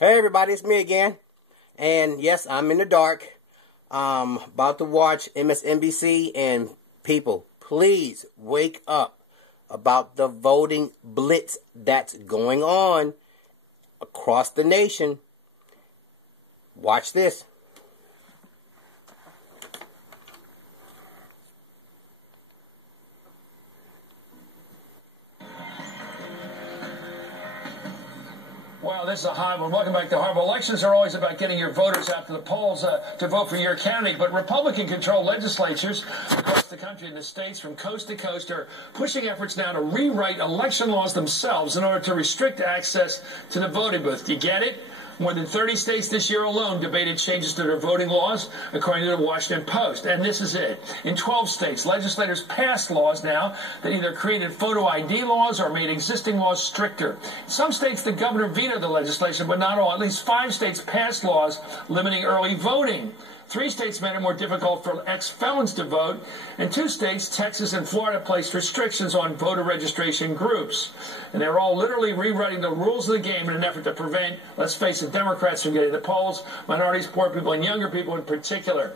Hey everybody, it's me again. And yes, I'm in the dark. About to watch Msnbc, and people, please wake up about the voting blitz that's going on across the nation. Watch this. Wow, this is a hot one. Welcome back to Hardball. Elections are always about getting your voters out to the polls to vote for your candidate, but Republican-controlled legislatures across the country and the states from coast to coast are pushing efforts now to rewrite election laws themselves in order to restrict access to the voting booth. Do you get it? More than 30 states this year alone debated changes to their voting laws, according to the Washington Post. And this is it. In 12 states, legislators passed laws now that either created photo ID laws or made existing laws stricter. In some states, the governor vetoed the legislation, but not all. At least 5 states passed laws limiting early voting. 3 states made it more difficult for ex-felons to vote, and 2 states, Texas and Florida, placed restrictions on voter registration groups. And they're all literally rewriting the rules of the game in an effort to prevent, let's face it, Democrats from getting to the polls, minorities, poor people, and younger people in particular.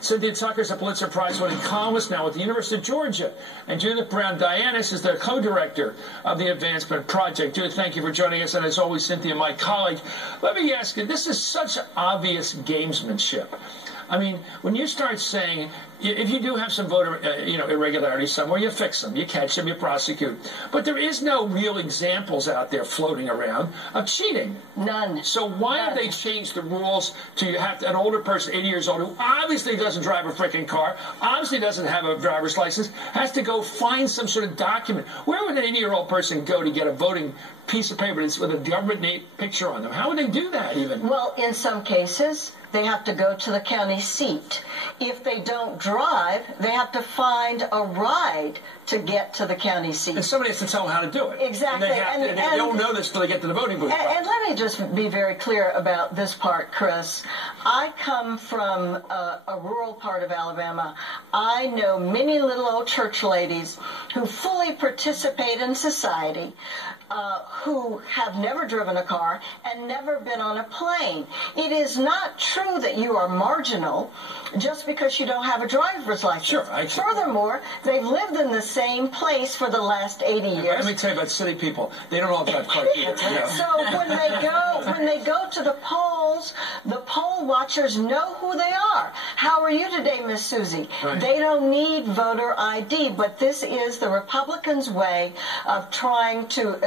Cynthia Tucker's a Pulitzer Prize-winning columnist now at the University of Georgia. And Judith Brown-Dianis is the co-director of the Advancement Project. Judith, thank you for joining us. And as always, Cynthia, my colleague, let me ask you, this is such obvious gamesmanship. I mean, when you start saying, if you do have some voter, irregularities somewhere, you fix them, you catch them, you prosecute. But there is no real examples out there floating around of cheating. None. So why have they changed the rules to you have to, an older person, 80 years old, who obviously doesn't drive a freaking car, obviously doesn't have a driver's license, has to go find some sort of document? Where would an 80-year-old person go to get a voting piece of paper with a government picture on them? How would they do that even? Well, in some cases, they have to go to the county seat. If they don't drive, they have to find a ride to get to the county seat. And somebody has to tell them how to do it. Exactly. And they don't know this until they get to the voting booth. And let me just be very clear about this part, Chris. I come from a rural part of Alabama. I know many little old church ladies who fully participate in society, who have never driven a car and never been on a plane. It is not true that you are marginal just because you don't have a driver's license. Sure. Furthermore, they've lived in the same place for the last 80 years. Let me tell you about city people. They don't all drive cars either. So when they go to the polls, the poll watchers know who they are. How are you today, Miss Susie? Right. They don't need voter ID, but this is the Republicans' way of trying to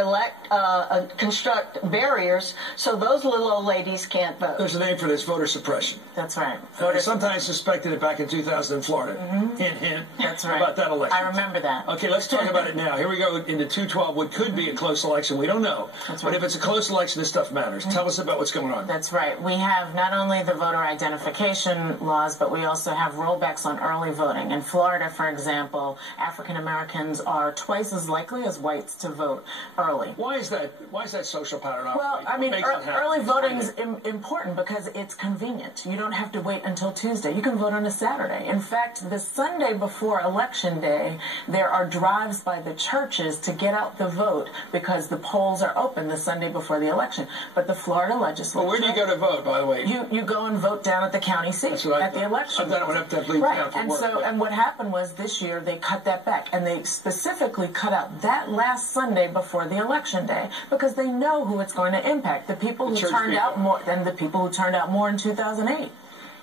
construct barriers so those little old ladies can't vote. There's a name for this: voter suppression. That's right. Sometimes suspected it back in 2000 in Florida. Mm-hmm. Hint, hint. That's right. About that election. I remember that. Okay, let's talk about it now. Here we go into 212, what could be a close election. We don't know. That's but right. if it's a close election, this stuff matters. Tell us about what's going on. That's right. We have not only the voter identification laws, but we also have rollbacks on early voting. In Florida, for example, African Americans are twice as likely as whites to vote early. Why is that? Why is that social pattern? Well, I mean, early voting is important because it's convenient. You don't have to wait until Tuesday. You can vote on a Saturday. In fact, the Sunday before Election Day, there are drives by the churches to get out the vote because the polls are open the Sunday before the election. But the Florida legislature... Well, where do you go to vote, by the way? You go and vote down at the county seat at the election. I've done it when I have to leave town for work. And what happened was this year they cut that back, and they specifically cut out that last Sunday before the election day because they know who it's going to impact, the people who turned out more than the people who turned out more in 2008.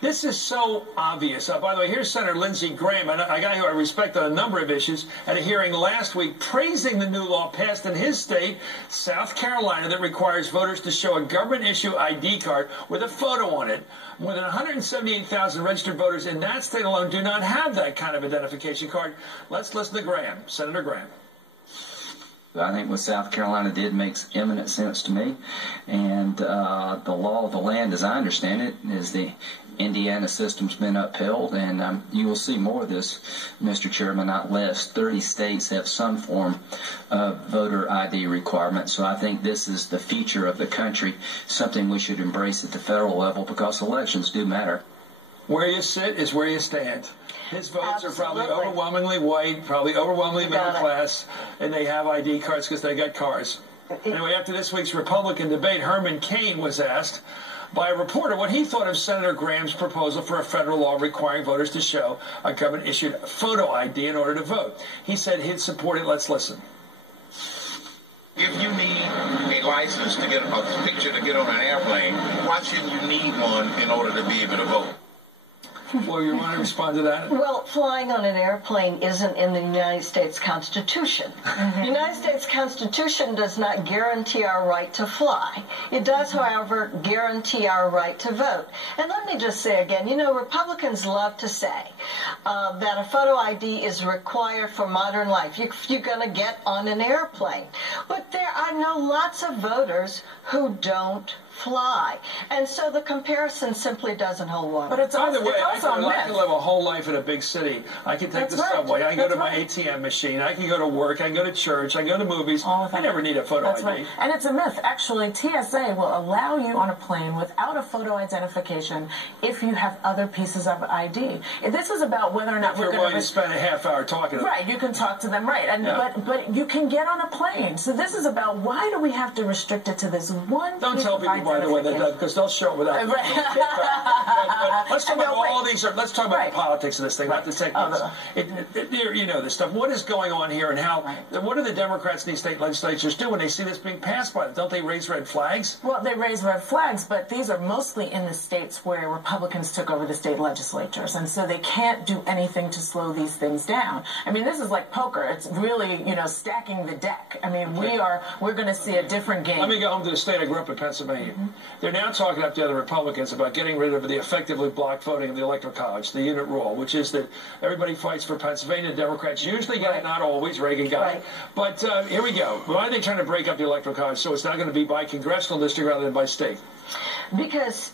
This is so obvious. By the way, here's Senator Lindsey Graham, a guy who I respect on a number of issues, at a hearing last week praising the new law passed in his state, South Carolina, that requires voters to show a government-issue ID card with a photo on it. More than 178,000 registered voters in that state alone do not have that kind of identification card. Let's listen to Graham, Senator Graham. I think what South Carolina did makes eminent sense to me. And the law of the land, as I understand it, is the Indiana system's been upheld. And you will see more of this, Mr. Chairman, not less. 30 states have some form of voter ID requirement. So I think this is the future of the country, something we should embrace at the federal level because elections do matter. Where you sit is where you stand. His votes are probably overwhelmingly white, probably overwhelmingly middle class, and they have ID cards because they got cars. Anyway, after this week's Republican debate, Herman Cain was asked by a reporter what he thought of Senator Graham's proposal for a federal law requiring voters to show a government-issued photo ID in order to vote. He said he'd support it. Let's listen. If you need a license to get a picture to get on an airplane, why shouldn't you need one in order to be able to vote? Well, you want to respond to that? Well, flying on an airplane isn't in the United States Constitution. The United States Constitution does not guarantee our right to fly. It does, however, guarantee our right to vote. And let me just say again, you know, Republicans love to say that a photo ID is required for modern life. You're going to get on an airplane. But I know lots of voters who don't fly. And so the comparison simply doesn't hold water. But it's also a myth. I can live a whole life in a big city. I can take the subway. I can go to my ATM machine. I can go to work. I can go to church. I can go to movies. I never need a photo ID. Right. And it's a myth. Actually, TSA will allow you on a plane without a photo identification if you have other pieces of ID. This is about whether or not we're going to spend a half hour talking to them. Right. You can talk to them. Right. And but you can get on a plane. So this is about why do we have to restrict it to this one? Don't tell people, by the way, because they'll show it without. Let's talk about all these. Let's talk about the politics of this thing, not the techniques. You know this stuff. What is going on here, and how? What do the Democrats in these state legislatures do when they see this being passed by them? Don't they raise red flags? Well, they raise red flags, but these are mostly in the states where Republicans took over the state legislatures, and so they can't do anything to slow these things down. I mean, this is like poker. It's really, stacking the deck. I mean, we're going to see a different game. Let me go home to the state I grew up in, Pennsylvania. They're now talking up to other Republicans about getting rid of the effectively blocked voting of the Electoral College, the unit rule, which is that everybody fights for Pennsylvania. Democrats usually get it, not always. Reagan got it. But here we go. Why are they trying to break up the Electoral College so it's not going to be by congressional district rather than by state? Because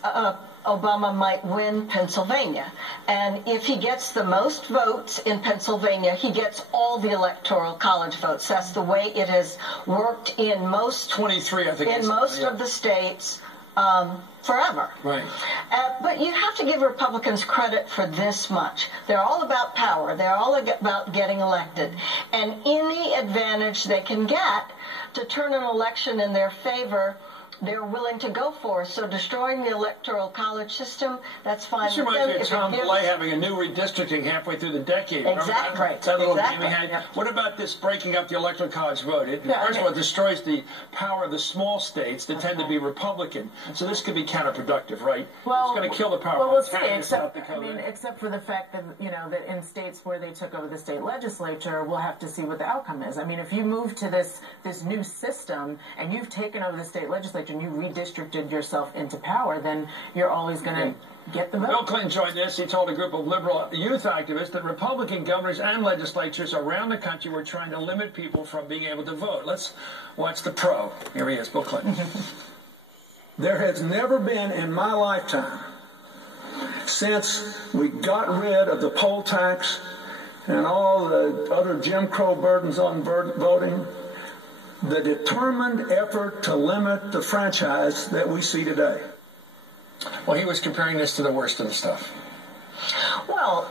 Obama might win Pennsylvania. And if he gets the most votes in Pennsylvania, he gets all the Electoral College votes. That's the way it has worked in most 23, I think, in most of the states forever. Right. But you have to give Republicans credit for this much. They're all about power. They're all about getting elected. And any advantage they can get to turn an election in their favor, they're willing to go for. So destroying the Electoral College system, that's fine. This reminds me of Tom DeLay having a new redistricting halfway through the decade. Exactly. That little game he had. Yep. What about this breaking up the Electoral College vote? First of all, it destroys the power of the small states that tend to be Republican. So this could be counterproductive, right? Well, it's going to kill the power. Well, we'll see. Except for the fact that that in states where they took over the state legislature, we'll have to see what the outcome is. I mean, if you move to this new system and you've taken over the state legislature and you redistricted yourself into power, then you're always going to get the vote. Bill Clinton joined this. He told a group of liberal youth activists that Republican governors and legislatures around the country were trying to limit people from being able to vote. Let's watch the pro. Here he is, Bill Clinton. There has never been in my lifetime, since we got rid of the poll tax and all the other Jim Crow burdens on voting, the determined effort to limit the franchise that we see today. Well, he was comparing this to the worst of the stuff. Well,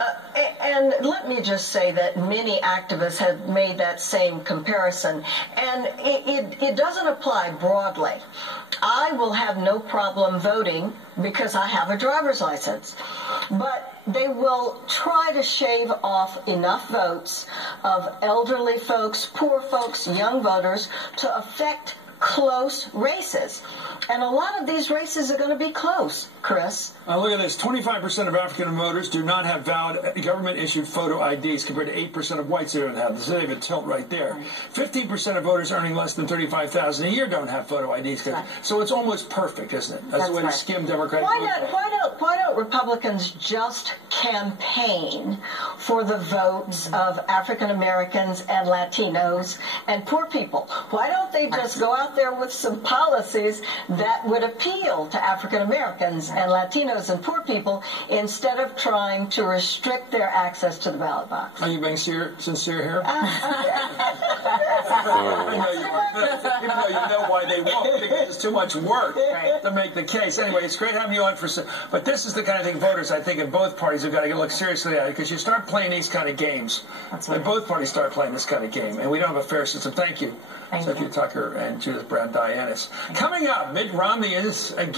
and let me just say that many activists have made that same comparison, and it doesn't apply broadly. I will have no problem voting because I have a driver's license, but they will try to shave off enough votes of elderly folks, poor folks, young voters to affect close races. And a lot of these races are going to be close, Chris. Look at this. 25% of African voters do not have valid government-issued photo IDs compared to 8% of whites who don't have them. So they have a tilt right there. 15% of voters earning less than $35,000 a year don't have photo IDs. Right. So it's almost perfect, isn't it? That's the way to skim Democratic vote. Why don't Republicans just campaign for the votes of African Americans and Latinos and poor people? Why don't they just go out there with some policies that would appeal to African Americans and Latinos and poor people instead of trying to restrict their access to the ballot box? Are you being sincere here? I know you are. Even though you know why they won't, because it's too much work to make the case. Anyway, it's great having you on but this is the kind of thing voters, I think, in both parties have got to look seriously at it, because you start playing these kind of games. That's right. And both parties start playing this kind of game, and we don't have a fair system. Thank you. Sophia Tucker and Judith Brown Dianis. Coming up, Mitt Romney is again.